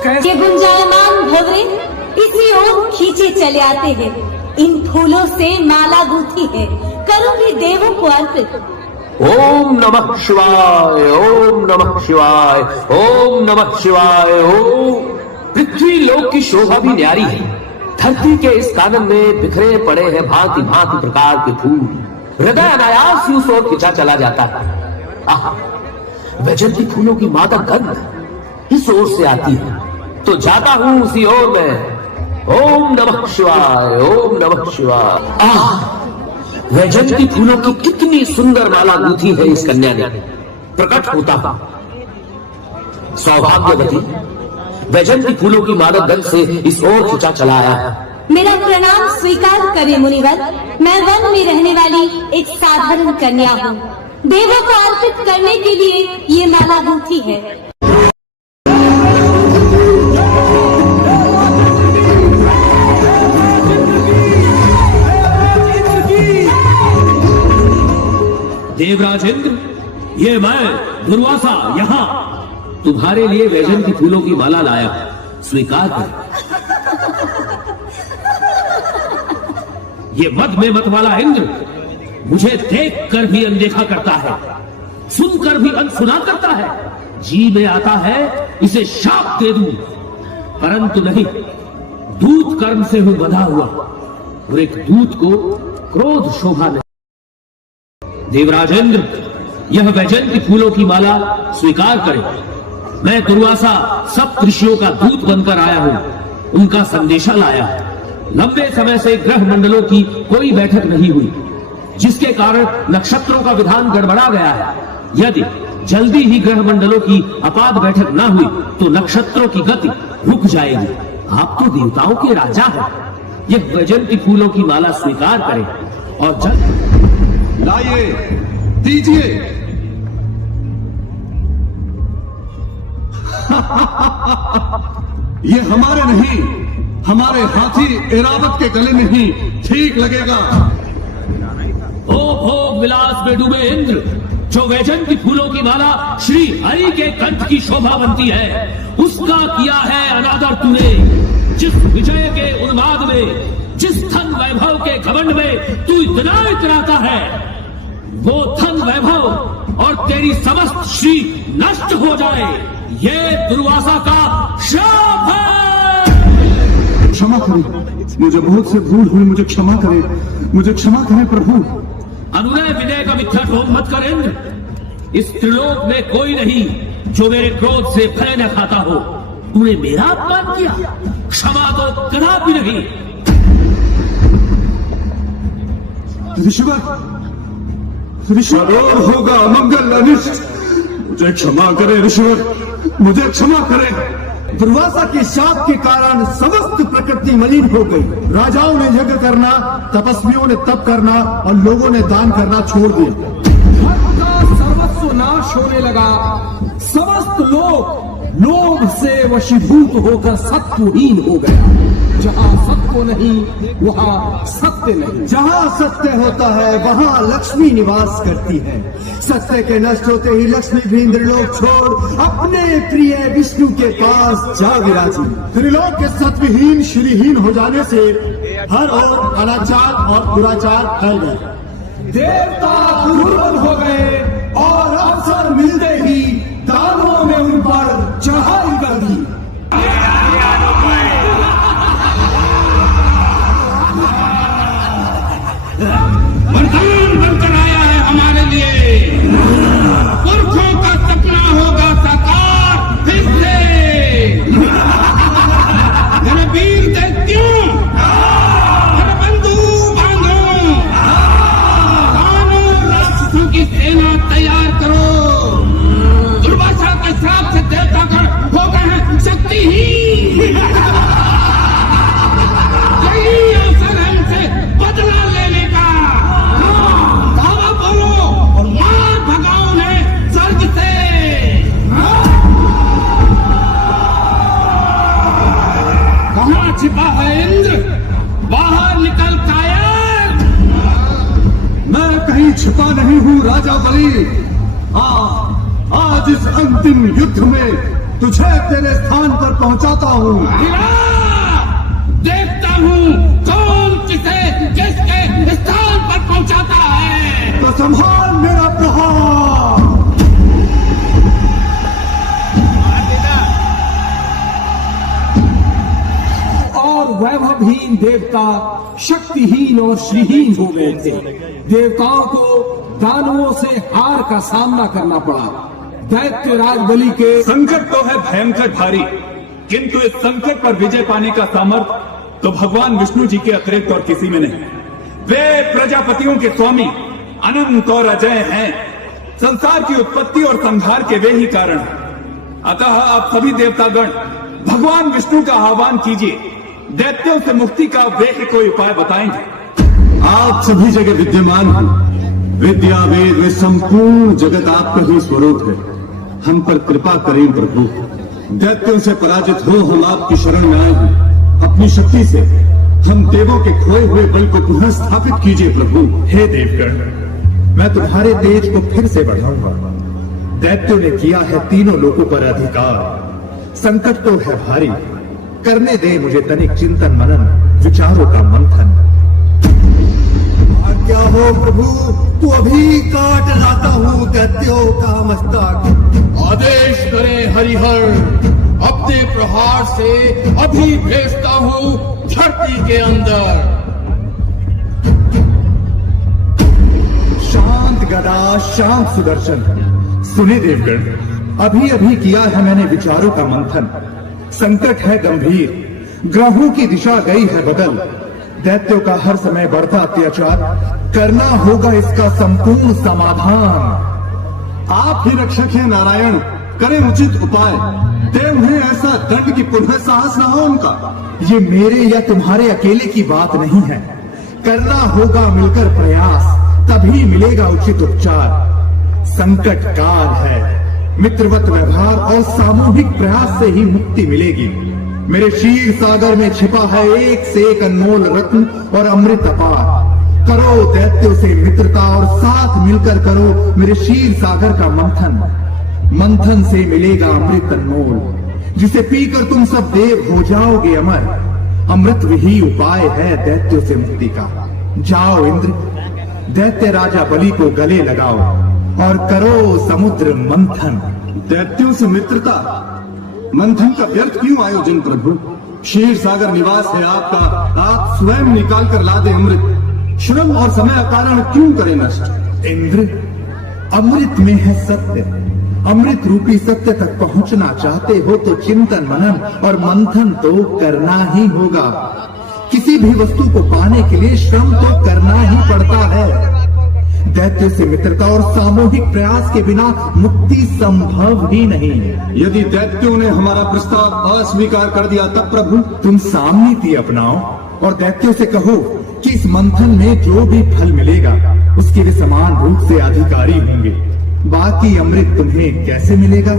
ये गुंजायमान भंवरे इसी ओर खींचे चले आते हैं। इन फूलों से माला गूंथी है, करूंगी देवों को अर्पित। ओम नमः शिवाय, ओम नमः शिवाय, ओम नमः शिवाय। ओम। पृथ्वी लोक की शोभा भी न्यारी है। धरती के इस कानन में बिखरे पड़े हैं भांति भांति प्रकार के फूल। हृदय अनायास ही उस ओर खिंचा चला जाता है। आहा, वैजयंती फूलों की मादक गंध इस ओर से आती है, तो जाता हूं उसी ओर में। ओम नमः शिवाय, ओम नमः शिवाय। वैजयंती फूलों की कितनी सुंदर माला गूंथी है इस कन्या ने। प्रकट होता हूं सौभाग्यवती वैजयंती फूलों की मादक गंध से इस ओर खिंचा चला आया है। मेरा प्रणाम स्वीकार करें मुनिवर। मैं वन में रहने वाली एक साधारण कन्या हूँ। देवों को अर्पित करने के लिए ये माला गूंथी है। देवराज इंद्र, ये मैं दुर्वासा यहाँ तुम्हारे लिए वैजयंती फूलों की माला लाया, स्वीकार कर। ये मद में मत वाला इंद्र मुझे देख कर भी अनदेखा करता है, सुनकर भी अनसुना करता है। जी में आता है इसे शाप दे दूं, परंतु नहीं। दूत कर्म से हूं बंधा हुआ और एक दूत को क्रोध शोभा नहीं। देवराज इंद्र, यह वैजयंती फूलों की माला स्वीकार करें। मैं दुर्वासा सब ऋषियों का दूत बनकर आया हूं, उनका संदेशा लाया। लंबे समय से ग्रह मंडलों की कोई बैठक नहीं हुई, जिसके कारण नक्षत्रों का विधान गड़बड़ा गया है। यदि जल्दी ही ग्रह मंडलों की अपाद बैठक न हुई तो नक्षत्रों की गति रुक जाएगी। आप तो देवताओं के राजा हैं। यह वैजयंती फूलों की माला स्वीकार करें और जल्द लाइए, दीजिए। ये हमारे नहीं, हमारे हाथी एरावत के गले में ही ठीक लगेगा। भोग भोग विलास में डूबे इंद्र, जो वैजयंती फूलों की माला श्री हरि के कंठ की शोभा बनती है, उसका किया है अनादर तूने। जिस विजय के उन्माद में, जिस धन वैभव के घमंड में तू इतना इतराता है, वो धन वैभव और तेरी समस्त श्री नष्ट हो जाए, ये दुर्वासा का शाप है। क्षमा करें, मुझे बहुत से भूल हुई, मुझे क्षमा करें, मुझे क्षमा करें प्रभु। अनुनय विनय का मिथ्या ढोंग मत कर इंद्र। इस त्रिलोक में कोई नहीं जो मेरे क्रोध से भय न खाता हो। तूने मेरा अपमान किया, क्षमा तो कदापि नहीं। ऋषिवर, ऋषिवर होगा अमंगल अनिष्ट, मुझे क्षमा करें ऋषिवर, मुझे क्षमा करें। दुर्वासा के शाप के कारण समस्त प्रकृति मलिन हो गई। राजाओं ने यज्ञ करना, तपस्वियों ने तप करना और लोगों ने दान करना छोड़ दिया। धर्म का सर्वस्व नाश होने लगा। समस्त लोभ से वशीभूत होकर सत्वहीन हो गया। जहाँ सत्व नहीं वहाँ सत्य नहीं। जहाँ सत्य होता है वहाँ लक्ष्मी निवास करती है। सत्य के नष्ट होते ही लक्ष्मी भी इंद्रलोक छोड़ अपने प्रिय विष्णु के पास जा विराजी। त्रिलोक के सत्वहीन श्रीहीन हो जाने से हर ओर अनाचार और दुराचार फैल गए। देवता दुर्बल हो गए और अवसर मिलते ही दानों में उन पर चढ़ाई कर दी। वरदान बनकर आया है हमारे लिए। पुरखों का सपना होगा साकार फिर से। रणवीर दैत्यों, रणबंधु बांधो, दानव राक्षसों की सेना तैयार करो। दुर्वासा के श्राप से देवतागण हो गए हैं शक्तिहीन। यही अवसर है उनसे बदला लेने का। धावा बोलो और मार भगाओ उन्हें स्वर्ग से। कहाँ छिपा है इंद्र? बाहर निकल कायर। मैं कहीं छिपा नहीं हूँ राजा बलि। आज इस अंतिम युद्ध में तुझे तेरे स्थान पर पहुंचाता हूँ। देखता हूँ कौन किसे किसके स्थान पर पहुंचाता है। तो संभाल मेरा प्रहार। और वैभवहीन देवता शक्तिहीन और श्रीहीन हो गए थे। देवताओं को दानवों से हार का सामना करना पड़ा। दैत्य राज बलि के संकट तो है भयंकर भारी, किंतु इस संकट पर विजय पाने का सामर्थ्य तो भगवान विष्णु जी के अतिरिक्त और किसी में नहीं। वे प्रजापतियों के स्वामी अनंत और अजय हैं। संसार की उत्पत्ति और संहार के वे ही कारण हैं। अतः आप सभी देवतागण भगवान विष्णु का आह्वान कीजिए। दैत्यों से मुक्ति का वे ही कोई उपाय बताएंगे। आप सभी जगह विद्यमान हैं। विद्या वेद में संपूर्ण जगत आपका ही स्वरूप है। हम पर कृपा करें प्रभु। दैत्यों से पराजित हो हम आपकी शरण में आए हैं। अपनी शक्ति से हम देवों के खोए हुए बल को पुनः स्थापित कीजिए प्रभु। हे देवगण, मैं तुम्हारे तेज को फिर से बढ़ाऊंगा। दैत्यों ने किया है तीनों लोकों पर अधिकार। संकट तो है भारी, करने दे मुझे तनिक चिंतन मनन, विचारों का मंथन। क्या हो प्रभु, तू अभी काट लाता हूँ दैत्यों का मस्तक। आदेश करें हरिहर, अपने प्रहार से अभी भेजता हूँ धरती के अंदर। शांत गदा, शांत सुदर्शन। सुने देवगण, अभी अभी किया है मैंने विचारों का मंथन। संकट है गंभीर, ग्रहों की दिशा गई है बदल। दैत्यों का हर समय बढ़ता अत्याचार, करना होगा इसका संपूर्ण समाधान। आप ही रक्षक हैं नारायण, करें उचित उपाय। दे उन्हें ऐसा दंड की पुनः साहस न हो उनका। ये मेरे या तुम्हारे अकेले की बात नहीं है। करना होगा मिलकर प्रयास, तभी मिलेगा उचित उपचार। संकट काल है, मित्रवत व्यवहार और सामूहिक प्रयास से ही मुक्ति मिलेगी। मेरे क्षीर सागर में छिपा है एक से एक अनमोल रत्न और अमृत अपार। करो दैत्यों से मित्रता और साथ मिलकर करो मेरे क्षीर सागर का मंथन। मंथन से मिलेगा अमृत अनमोल, जिसे पीकर तुम सब देव हो जाओगे अमर। अमृत वही उपाय है दैत्यों से मुक्ति का। जाओ इंद्र, दैत्य राजा बलि को गले लगाओ और करो समुद्र मंथन। दैत्यों से मित्रता, मंथन का व्यर्थ क्यों आयोजन प्रभु? क्षीर सागर निवास है आपका, आप स्वयं निकाल कर ला दे अमृत। श्रम और समय अकारण क्यों करे नष्ट? इंद्र, अमृत में है सत्य। अमृत रूपी सत्य तक पहुंचना चाहते हो तो चिंतन मनन और मंथन तो करना ही होगा। किसी भी वस्तु को पाने के लिए श्रम तो करना ही पड़ता है। दैत्य से मित्रता और सामूहिक प्रयास के बिना मुक्ति संभव ही नहीं है। यदि दैत्यों ने हमारा प्रस्ताव अस्वीकार कर दिया तब प्रभु? तुम सामनीति अपनाओ और दैत्यों से कहो कि इस मंथन में जो भी फल मिलेगा उसके वे समान रूप से अधिकारी होंगे। बाकी अमृत तुम्हें कैसे मिलेगा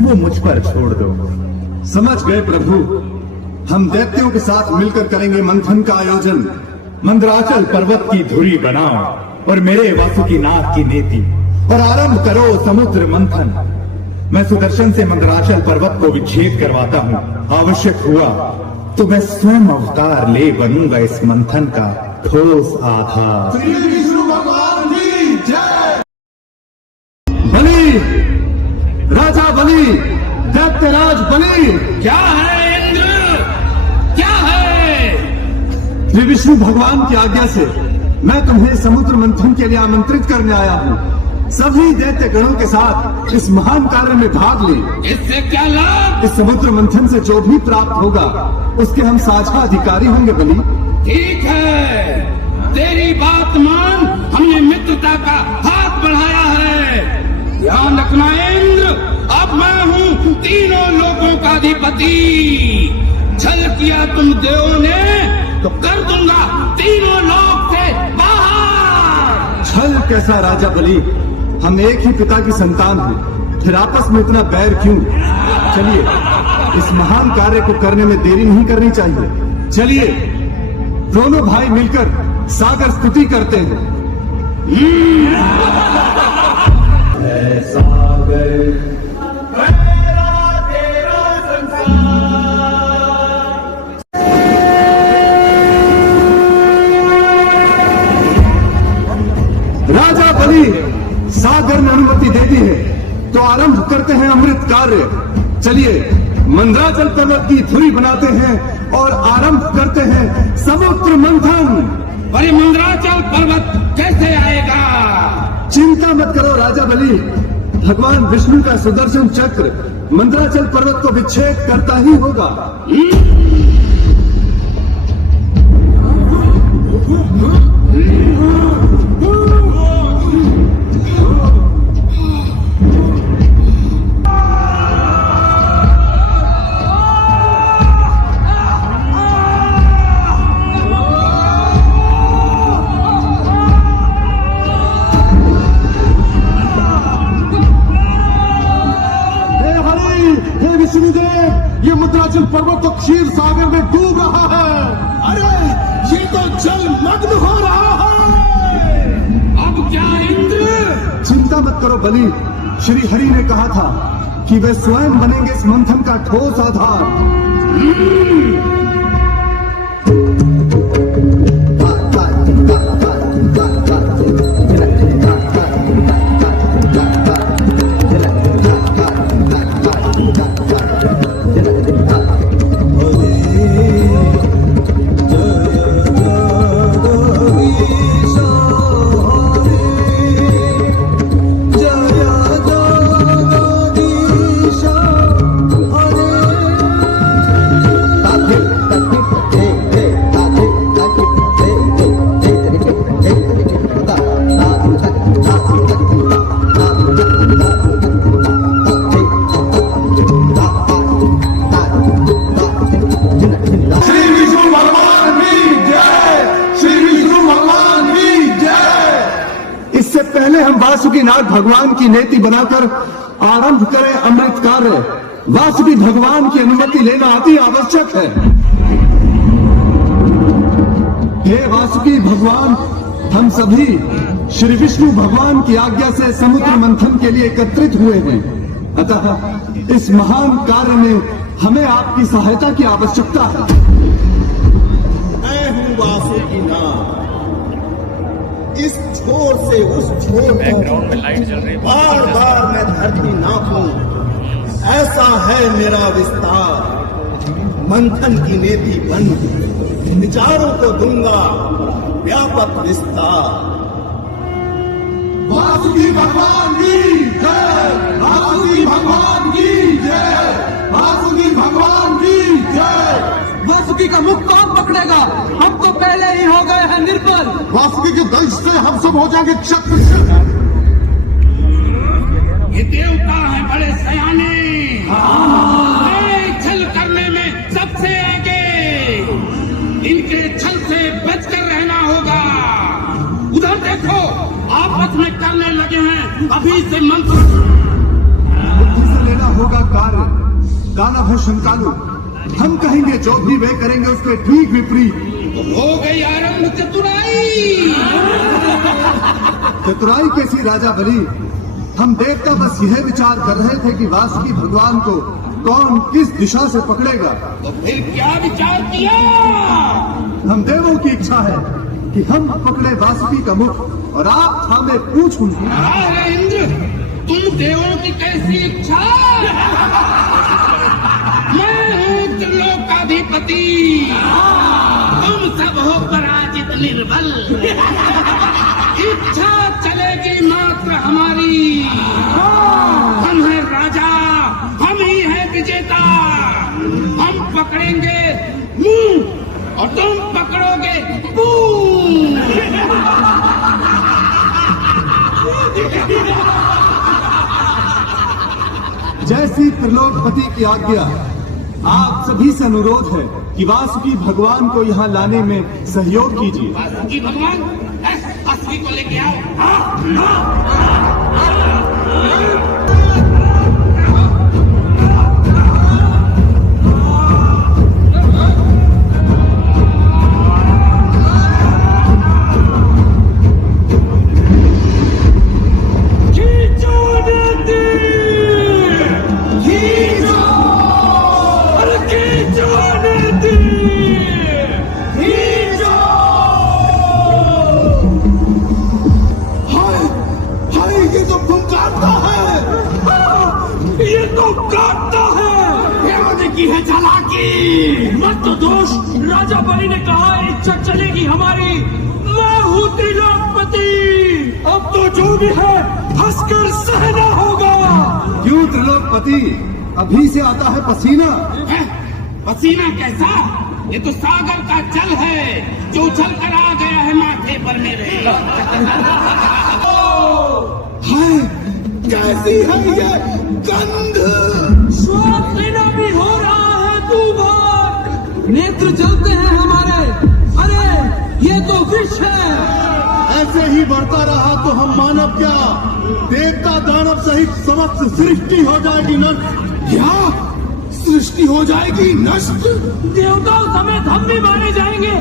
वो मुझ पर छोड़ दो। समझ गए प्रभु, हम दैत्यों के साथ मिलकर करेंगे मंथन का आयोजन। मंदराचल पर्वत की धुरी बनाओ और मेरे वासुकीनाथ की नेति और आरंभ करो समुद्र मंथन। मैं सुदर्शन से मंदराचल पर्वत को विच्छेद करवाता हूँ। आवश्यक हुआ तो मैं स्वयं अवतार ले बनूंगा इस मंथन का ठोस आधार। श्री विष्णु भगवान की जय। बलि, राजा बलि, दैत्यराज बलि। क्या है इंद्र, क्या है? श्री विष्णु भगवान की आज्ञा से मैं तुम्हें समुद्र मंथन के लिए आमंत्रित करने आया हूँ। सभी दैत्य गणों के साथ इस महान कार्य में भाग ले। इससे क्या लाभ? इस समुद्र मंथन से जो भी प्राप्त होगा उसके हम साझा अधिकारी होंगे बलि। ठीक है, तेरी बात मान, हमने मित्रता का हाथ बढ़ाया है। ध्यान रखना इंद्र, अब मैं हूँ तीनों लोगों का अधिपति। छल किया तुम देवों ने तो कर दूंगा तीनों लोग से बाहर। छल कैसा राजा बलि, हम एक ही पिता की संतान हैं, फिर आपस में इतना बैर क्यों? चलिए इस महान कार्य को करने में देरी नहीं करनी चाहिए। चलिए दोनों भाई मिलकर सागर स्तुति करते हैं। सागर बलि, सागर ने अनुमति दे दी है तो आरंभ करते हैं अमृत कार्य। चलिए मंदराचल पर्वत की धुरी बनाते हैं और आरंभ करते हैं समुद्र मंथन। पर ये मंदराचल पर्वत कैसे आएगा? चिंता मत करो राजा बलि, भगवान विष्णु का सुदर्शन चक्र मंदराचल पर्वत को विच्छेद करता ही होगा। विष्णुदेव, ये मंदराचल पर्वत तो क्षीर सागर में डूब रहा है। अरे ये तो जल मग्न हो रहा है। अब क्या इंद्र? चिंता मत करो बलि, श्री हरि ने कहा था कि वे स्वयं बनेंगे इस मंथन का ठोस आधार। वासुकीनाथ भगवान की नेति बनाकर आरंभ करें अमृत कार्य। वासुकी भगवान की अनुमति लेना अति आवश्यक है। हे वासुकी भगवान, हम सभी श्री विष्णु भगवान की आज्ञा से समुद्र मंथन के लिए एकत्रित हुए हैं, अतः इस महान कार्य में हमें आपकी सहायता की आवश्यकता है। मैं हूँ वासुकीनाथ, इस छोर से उस छोर तक बार बार मैं धरती नापूं, ऐसा है मेरा विस्तार। मंथन की नेति बन विचारों को दूंगा व्यापक विस्तार। वासुकी भगवान की जय, वासुकी भगवान की जय, वासुकी भगवान की जय। वासुकी का मुख कौन पकड़ेगा? हम तो पहले ही हो गए हैं निर्बल। वासुकी के दंश से हम सब हो जाएंगे क्षत्रिय। ये देवता है बड़े सयाने, छल करने में सबसे आगे। इनके छल से बचकर रहना होगा। उधर देखो, आपस में करने लगे हैं अभी से मंत्र। बुद्धि से लेना होगा कार्य। दानव है शंकालु, हम कहेंगे जो भी वे करेंगे उसके ठीक विपरीत। हो गई आरंभ चतुराई। चतुराई कैसी राजा बलि? हम देवता बस यह विचार कर रहे थे कि वासुकी भगवान को कौन किस दिशा से पकड़ेगा। तो फिर क्या विचार किया? हम देवों की इच्छा है कि हम पकड़े वासुकी का मुख और आप थामे पूछ उनकी। अरे इंद्र, तुम देवों की कैसी इच्छा? मैं हूँ त्रिलोकाधिपति, तुम सब हो पराजित निर्बल। इच्छा चलेगी मात्र हमारी। हम हैं राजा, हम ही हैं विजेता। हम पकड़ेंगे मुंह और तुम पकड़ोगे पूंछ। जैसी त्रिलोकपति की आज्ञा, आप सभी से अनुरोध है कि वासुकी भगवान को यहाँ लाने में सहयोग कीजिए। वासुकी भगवान, वासुकी को लेके आओ। मत तो दोष, राजा बलि ने कहा इज्जत चलेगी हमारी। मैं हूँ त्रिलोकपति। अब तो जो भी है हंसकर सहना होगा। क्यों त्रिलोकपति, अभी से आता है पसीना? पसीना कैसा? ये तो सागर का जल है जो उछल कर आ गया है माथे पर मेरे। हाय, कैसी है ये गंध? श्वास लेना भी हो रहा है तूफान, नेत्र जलते हैं हमारे। अरे ये तो विष है। ऐसे ही बढ़ता रहा तो हम मानव क्या, देवता दानव सहित समस्त सृष्टि हो जाएगी नष्ट। क्या सृष्टि हो जाएगी नष्ट? देवताओं समेत हम भी मारे जाएंगे।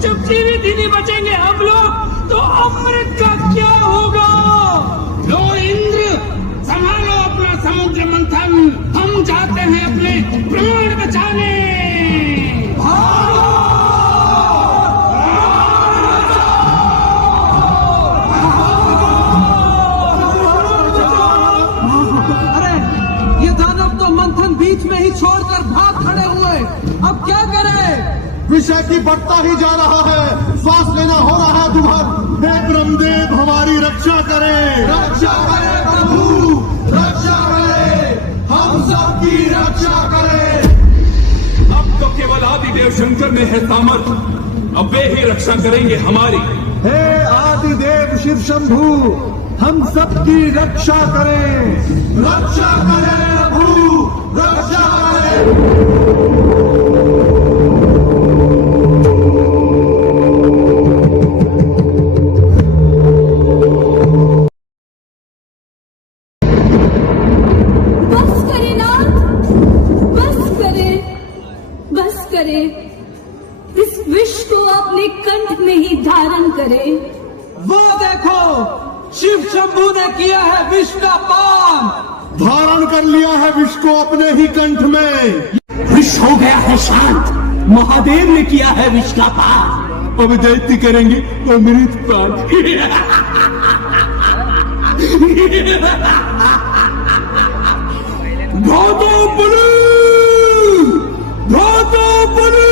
जब जीवित ही नहीं बचेंगे हम लोग तो अमृत का क्या होगा? लो इंद्र, संभालो अपना समुद्र मंथन। हम जाते हैं अपने प्राण बचाने। अरे ये दानव तो मंथन बीच में ही छोड़कर भाग खड़े हुए। अब क्या करें? विषय की बढ़ता ही जा रहा है, श्वास लेना हो रहा है दुभर। हे ब्रह्मदेव हमारी रक्षा करें, रक्षा करें प्रभु, रक्षा करें, हम सबकी रक्षा करें। अब तो केवल आदिदेव शंकर में है सामर्थ्य, अब वे ही रक्षा करेंगे हमारी। हे आदिदेव शिव शंभु, हम सबकी रक्षा करें, रक्षा करें प्रभु, रक्षा करें। बस करे नाथ, बस करे, बस करे। इस विष को अपने कंठ में ही धारण करे। वो देखो, शिव शंभू ने किया है विष का पान। धारण कर लिया है विष को अपने ही कंठ में। विष हो गया है शांत, महादेव ने किया है विष का पान। अब दैत्य करेंगे तो अमृत पान। भ्रातो बलि, भ्रातो बलि।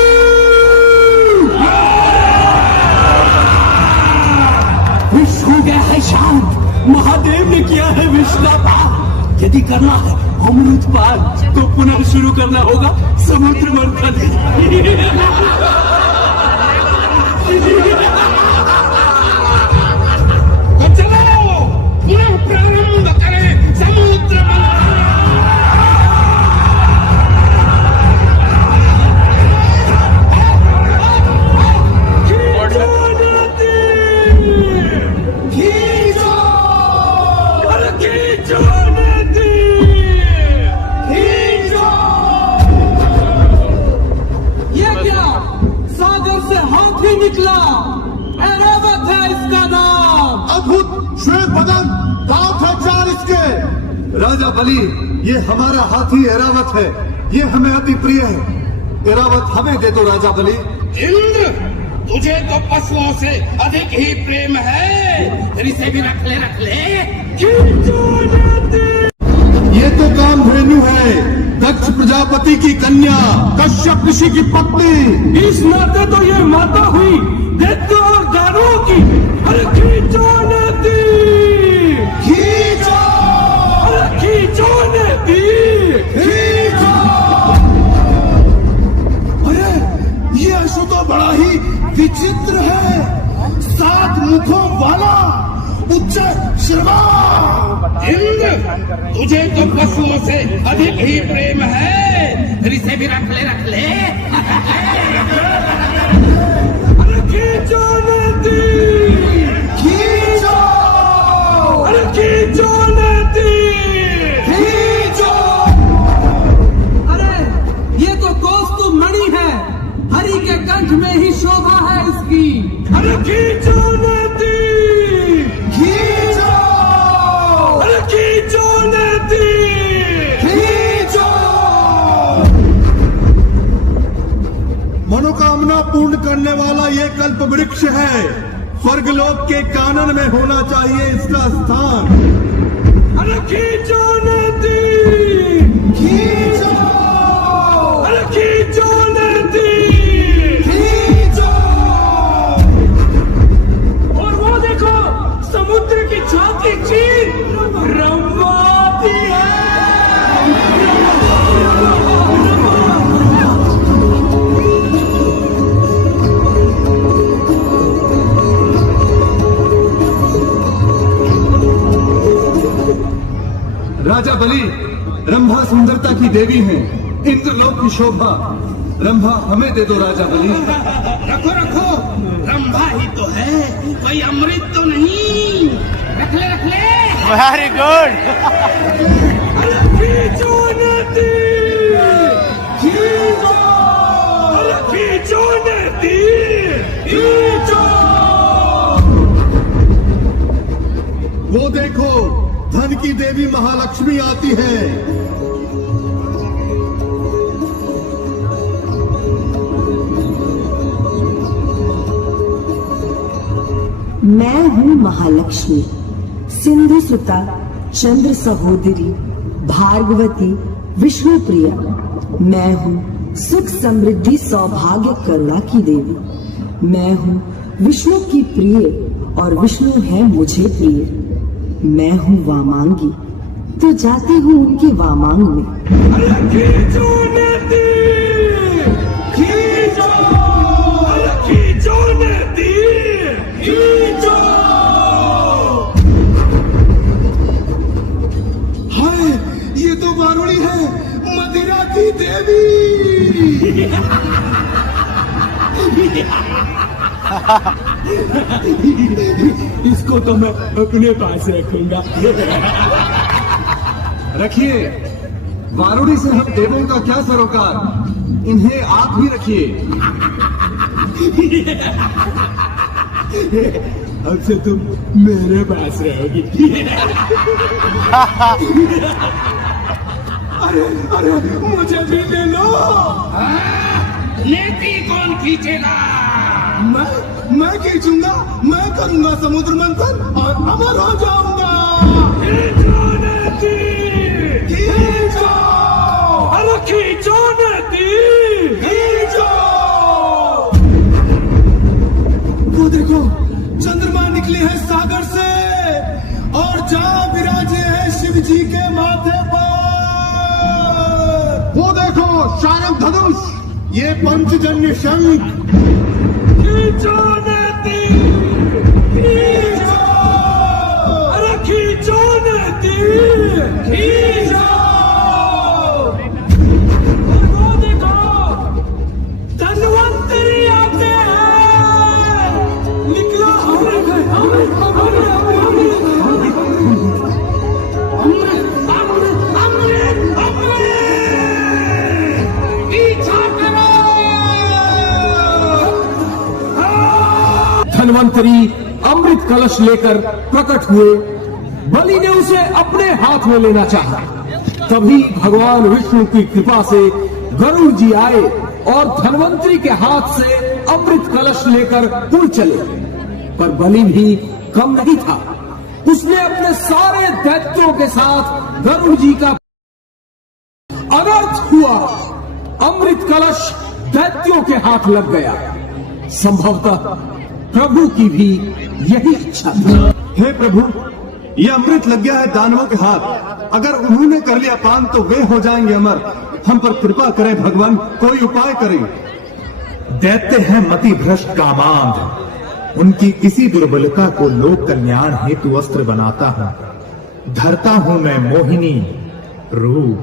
विष हो गया है शांत, महादेव ने किया है विष का पान। यदि करना है अमृत पान तो पुनः शुरू करना होगा समुद्र मंथन। तो चलो पुनः प्रारंभ करें समुद्र मंथन। ये क्या? सागर से हाथी निकला। ऐरावत है इसका नाम। अद्भुत श्वेत बदन, दांत है चार इसके। राजा बलि, ये हमारा हाथी ऐरावत है, ये हमें अति प्रिय है। ऐरावत हमें दे दो राजा बलि। इंद्र, तुझे तो पशुओं से अधिक ही प्रेम है, फिर इसे भी रख ले, रख ले। ये तो कामधेनु है, दक्ष प्रजापति की कन्या, कश्यप ऋषि की पत्नी। इस नाते तो ये माता हुई दैत्य और दानवों की। अरे खींचो नदी, खींचो, अरे खींचो नदी, खींचो। अरे ये अश्व तो बड़ा ही विचित्र है, 7 मुखों वाला, उच्च श्रवा। इंद्र, तुझे तो पशुओं से अधिक ही प्रेम है, फिर इसे भी रख ले, रख ले। अरे खींचो नदी, खींचो, अरे खींचो नदी, खींचो। अरे ये तो कौस्तुभ मणि है, हरि के कंठ में ही शोभा है इसकी। अरे खींचो नदी, खींचो, अरे खींचो नदी, खींचो। मनोकामना पूर्ण करने वाला ये कल्प वृक्ष है, स्वर्गलोक के कानन में होना चाहिए इसका स्थान। अरे खींचो नदी, खींचो, अरे खींचो राजा बलि रंभा सुंदरता की देवी है, इंद्रलोक की शोभा। रंभा हमें दे दो राजा बलि। रखो रखो, रंभा ही तो है, कोई अमृत तो नहीं। रख ले रख ले। Very good. वो देखो, धन की देवी महालक्ष्मी आती है। मैं हूँ महालक्ष्मी, सिंधु सुता, चंद्र सहोदरी, भार्गवती, विष्णु प्रिया। मैं हूँ सुख समृद्धि सौभाग्य करुणा की देवी। मैं हूँ विष्णु की प्रिय और विष्णु है मुझे प्रिय। मैं हूँ वामांगी, तो जाती हूँ उनकी वामांग में। हाय, ये तो वारुणी है, मदिरा की देवी। इसको तो मैं अपने पास रखूंगा। रखिए, वारुणी से हम देवों का क्या सरोकार, इन्हें आप ही रखिए। अब से तुम मेरे पास रहोगी। अरे अरे, मुझे भी ले लो। नेति कौन खींचेगा? मैं खींचूंगा, मैं करूंगा समुद्र मंथन और अमर हो जाऊंगा। खींचो, अरे खींचो नेति। खींचो। वो देखो, चंद्रमा निकले हैं सागर से और जहां विराजे हैं शिव जी के माथे पर। वो देखो, शारंग धनुष, ये पंचजन्य शंख। खींचो नेति, खींचो। अरे खींचो नेति, खींचो। वो देखो, धन्वंतरी आते हैं। निकलो, अमृत अमृत अमृत अमृत। पीछा करो। धन्वंतरी अमृत कलश लेकर प्रकट हुए। बलि ने उसे अपने हाथ में लेना चाहा। तभी भगवान विष्णु की कृपा से गरुड़ जी आए और धन्वंतरी के हाथ से अमृत कलश लेकर उड़ चले। पर बलि भी कम नहीं था, उसने अपने सारे दैत्यों के साथ गरुड़ जी का अनर्थ हुआ। अमृत कलश दैत्यों के हाथ लग गया। संभवतः प्रभु की भी यही इच्छा थी। हे प्रभु, ये अमृत लग गया है दानवों के हाथ। अगर उन्होंने कर लिया पान तो वे हो जाएंगे अमर। हम पर कृपा करें भगवान, कोई उपाय करें। दैत्य है मति भ्रष्ट कामांध, उनकी किसी दुर्बलता को लोक कल्याण हेतु अस्त्र बनाता हूं। धरता हूं मैं मोहिनी रूप।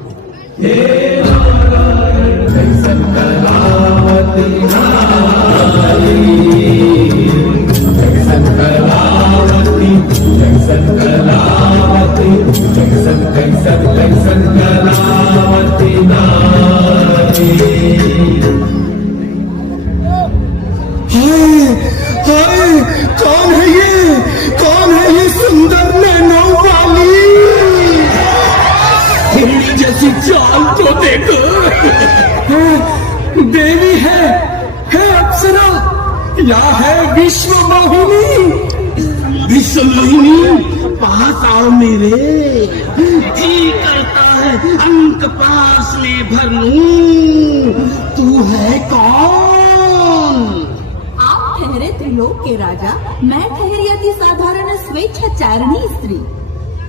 हाय, कौन है ये? कौन है ये सुंदर नैनो वाली? हिरणी जैसी चाल तो देखो। देवी है अप्सरा या है विश्व मोहिनी। विश्व मोहिनी, पास आओ मेरे। जी करता है अंक पास ले भर लूं। तू है कौन? आप ठहरे त्रिलोक के राजा, मैं ठहरी अति साधारण स्वेच्छाचारिणी स्त्री।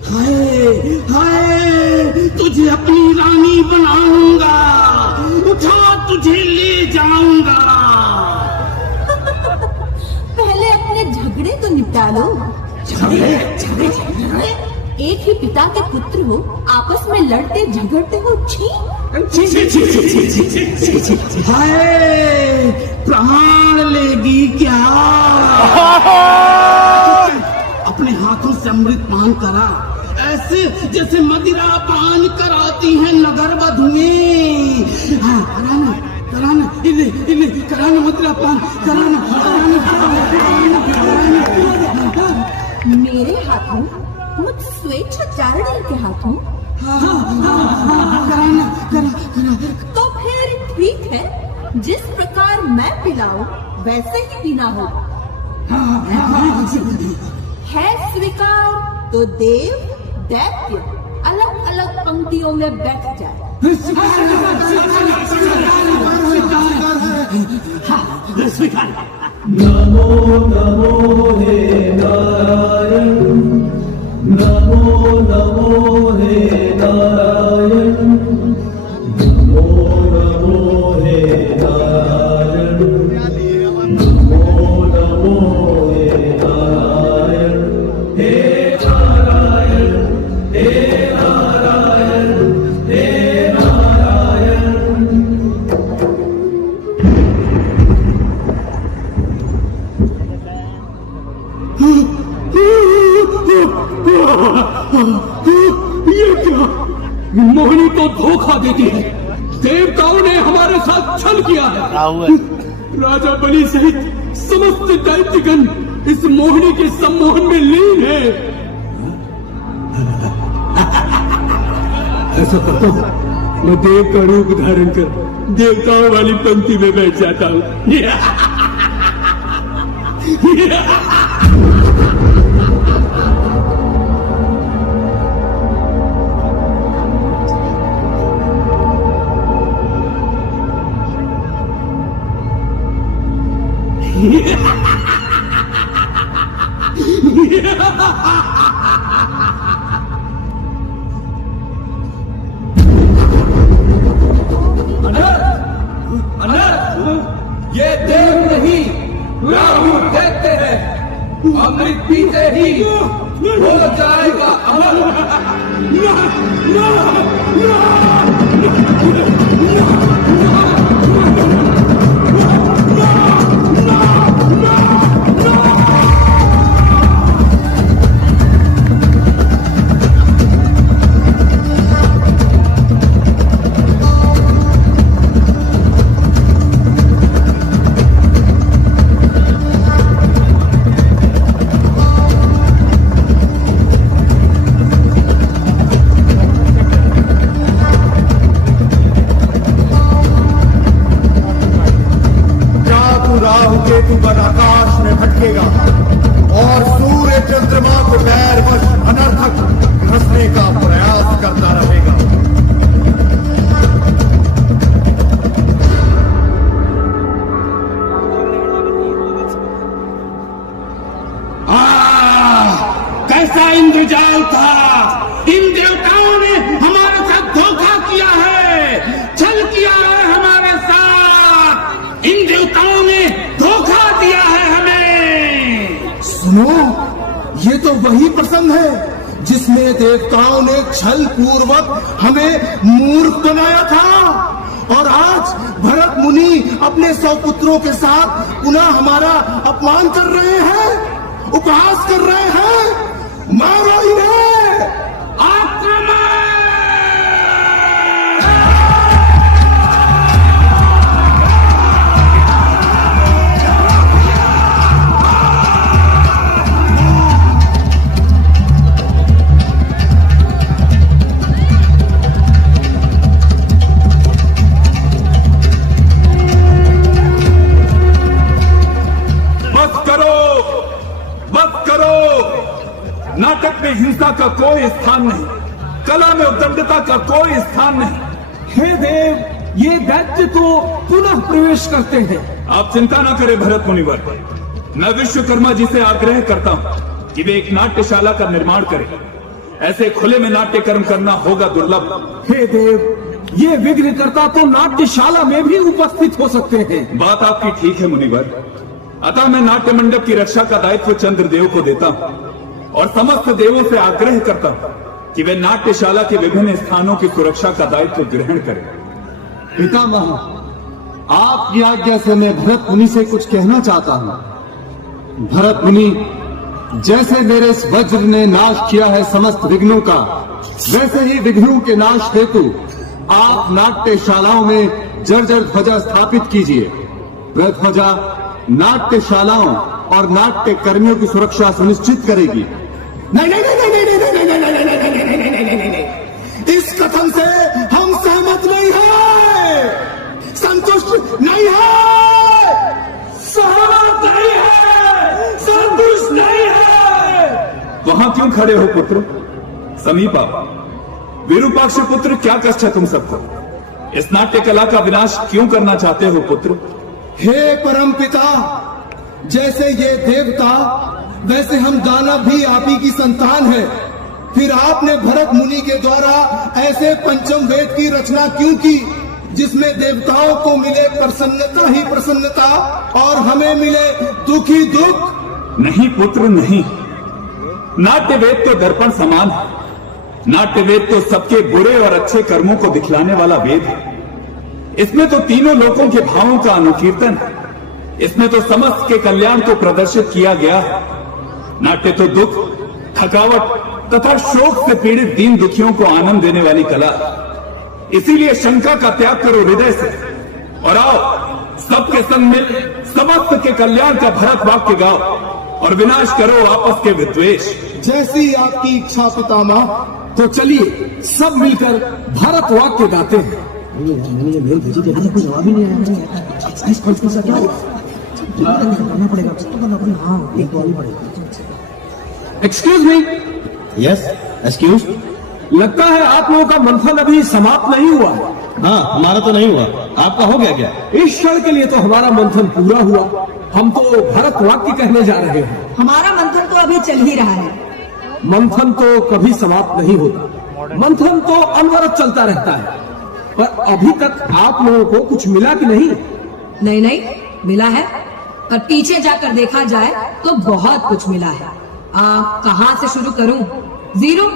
हाय, हाय तुझे अपनी रानी बनाऊंगा, उठा तुझे ले जाऊंगा। पहले अपने झगड़े तो निपटा लो। झगड़े? एक ही पिता के पुत्र हो, आपस में लड़ते झगड़ते हो। छी! हाय प्राण लेगी क्या? अपने हाथों से अमृत पान करा, ऐसे जैसे मदिरा पान कराती है नगर वधुएं। हाँ, कराना कराना मदिरा पान कराना। मेरे हाथों, मुझ स्वेच्छाचारिणी के हाथों? कराना। तो फिर ठीक है, जिस प्रकार मैं पिलाऊं वैसे ही पीना हो। है स्वीकार तो देव दैत्य अलग अलग पंक्तियों में बैठ जाए। नमो नमो हे नारायण, नमो नमो हे नारायण, नमो नमो हे नारायण, नमो नमो हे नारायण, हे नारायण, हे नारायण, हे नारायण। ये क्या? मोहिनी तो धोखा देती है। देवताओं ने हमारे साथ छल किया है। राजा बलि सहित समस्त दैत्यगण इस मोहिनी के सम्मोहन में लीन है। ऐसा करता हूं, मैं देव का रूप धारण कर देवताओं वाली पंक्ति में बैठ जाता हूं। ये देव नहीं राहु देखते हैं, अमृत पीते ही हो जाएगा अमर। राहु केतु पर आकाश में भटकेगा और सूर्य चंद्रमा को पैरवश अनर्थक घसने का प्रयास करता रहेगा। कैसा इंद्रजाल था! इन देवताओं ने हमारे साथ धोखा किया है, छल किया है हमारे साथ। इन देवताओं ने धोखा दिया है हमें। सुनो, ये तो वही प्रसंग है जिसमें देवताओं ने छल पूर्वक हमें मूर्ख बनाया था, और आज भरत मुनि अपने 100 पुत्रों के साथ पुनः हमारा अपमान कर रहे हैं, उपहास कर रहे हैं। मारो इन्हें! आक्रमण! नाटक में हिंसा का कोई स्थान नहीं, कला में उद्दंडता का कोई स्थान नहीं। हे देव, ये दैत्य तो पुनः प्रवेश करते हैं। आप चिंता न करें भरत मुनिवर, मैं विश्वकर्मा जी से आग्रह करता हूं कि वे एक नाट्यशाला का निर्माण करें ऐसे खुले में नाट्य कर्म करना होगा दुर्लभ। हे देव, ये विघ्नकर्ता तो नाट्यशाला में भी उपस्थित हो सकते हैं। बात आपकी ठीक है मुनिवर, अतः मैं नाट्य मंडप की रक्षा का दायित्व चंद्रदेव को देता हूं और समस्त देवों से आग्रह करता हूं कि वे नाट्यशाला के विभिन्न स्थानों की सुरक्षा का दायित्व ग्रहण करें। पितामह, आपकी आज्ञा से मैं भरत मुनि से कुछ कहना चाहता हूं। भरत मुनि, जैसे मेरे इस वज्र ने नाश किया है समस्त विघ्नों का, वैसे ही विघ्नों के नाश हेतु आप नाट्यशालाओं में जर्जर ध्वजा स्थापित कीजिए। वह ध्वजा नाट्यशालाओं और नाट्य कर्मियों की सुरक्षा सुनिश्चित करेगी। नहीं नहीं नहीं नहीं नहीं नहीं नहीं नहीं नहीं नहीं नहीं नहीं नहीं नहीं नहीं, इस कथन से हम सहमत नहीं है, संतुष्ट नहीं है, सहमत नहीं है, संतुष्ट नहीं है। वहां क्यों खड़े हो पुत्र? समीप आओ। विरूपाक्ष पुत्र, क्या कष्ट है तुम सबको? इस नाट्य कला का विनाश क्यों करना चाहते हो पुत्र? हे परम पिता, जैसे ये देवता वैसे हम दानव भी आप ही की संतान है। फिर आपने भरत मुनि के द्वारा ऐसे पंचम वेद की रचना क्यों की जिसमें देवताओं को मिले प्रसन्नता ही प्रसन्नता और हमें मिले दुख ही दुख? नहीं पुत्र नहीं, नाट्य वेद तो दर्पण समान है। नाट्य वेद तो सबके बुरे और अच्छे कर्मों को दिखलाने वाला वेद है। इसमें तो तीनों लोकों के भावों का अनुकीर्तन है। इसमें तो समस्त के कल्याण को प्रदर्शित किया गया है। नाट्य तो दुख, थकावट तथा शोक से पीड़ित दीन दुखियों को आनंद देने वाली कला। इसीलिए शंका का त्याग करो हृदय से और आओ सबके संग मिल समस्त के कल्याण का भरत वाक्य गाओ और विनाश करो आपस के विद्वेष। जैसी आपकी इच्छा पितामह। तो चलिए सब मिलकर भरत वाक्य गाते हैं। Excuse me. Yes, excuse. लगता है आप लोगों का मंथन अभी समाप्त नहीं हुआ है। हाँ, हमारा तो नहीं हुआ, आपका हो गया क्या? इस क्षण के लिए तो हमारा मंथन पूरा हुआ। हम तो भरत वाक्य कहने जा रहे हैं। हमारा मंथन तो अभी चल ही रहा है। मंथन तो कभी समाप्त नहीं होता, मंथन तो अनवरत चलता रहता है। पर अभी तक आप लोगों को कुछ मिला कि नहीं? नहीं नहीं मिला है, पर पीछे जाकर देखा जाए तो बहुत कुछ मिला है। कहाँ से शुरू करूं? जीरो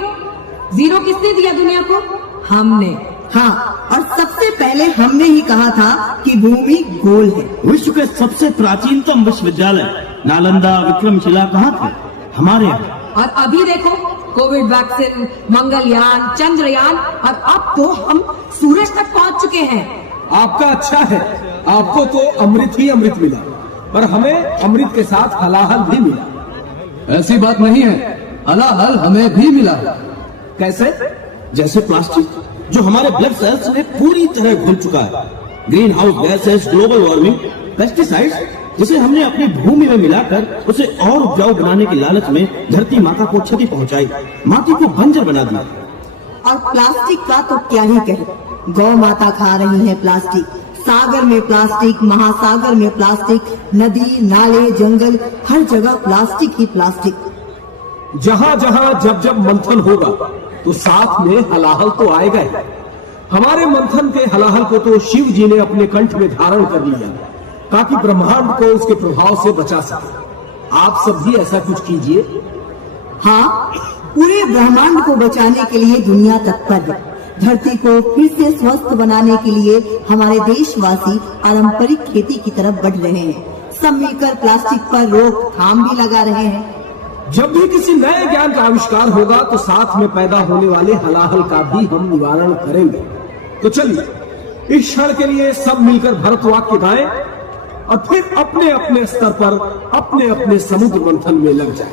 जीरो किसने दिया दुनिया को? हमने। हाँ, और सबसे पहले हमने ही कहा था कि भूमि गोल है। विश्व के सबसे प्राचीनतम विश्वविद्यालय नालंदा विक्रमशिला कहाँ थे? हमारे यहाँ। और अभी देखो, कोविड वैक्सीन, मंगलयान, चंद्रयान और अब तो हम सूरज तक पहुंच चुके हैं। आपका अच्छा है, आपको तो अमृत ही अमृत मिला, पर हमें अमृत के साथ हलाहल भी मिला। ऐसी बात नहीं है, हलाहल हमें भी मिला। कैसे? जैसे प्लास्टिक जो हमारे ब्लड सेल्स में पूरी तरह घुल चुका है, green house gases, global warming, pesticides जिसे हमने अपनी भूमि में मिलाकर उसे और उपजाऊ बनाने की लालच में धरती माता को क्षति पहुंचाई, माटी को बंजर बना दिया। और प्लास्टिक का तो क्या ही कहे, गौ माता खा रही है प्लास्टिक, सागर में प्लास्टिक, महासागर में प्लास्टिक, नदी नाले जंगल हर जगह प्लास्टिक ही प्लास्टिक। जहाँ जहाँ जब जब मंथन होगा तो साथ में हलाहल तो आएगा ही। हमारे मंथन के हलाहल को तो शिव जी ने अपने कंठ में धारण कर लिया ताकि ब्रह्मांड को उसके प्रभाव से बचा सके। आप सब भी ऐसा कुछ कीजिए। हाँ, पूरे ब्रह्मांड को बचाने के लिए दुनिया तत्पर है। धरती को फिर से स्वस्थ बनाने के लिए हमारे देशवासी पारंपरिक खेती की तरफ बढ़ रहे हैं। सब मिलकर प्लास्टिक पर रोकथाम भी लगा रहे हैं। जब भी किसी नए ज्ञान का आविष्कार होगा तो साथ में पैदा होने वाले हलाहल का भी हम निवारण करेंगे। तो चलिए इस क्षण के लिए सब मिलकर भरत वाक्य गाएं और फिर अपने अपने स्तर पर अपने अपने समुद्र मंथन में लग जाएं।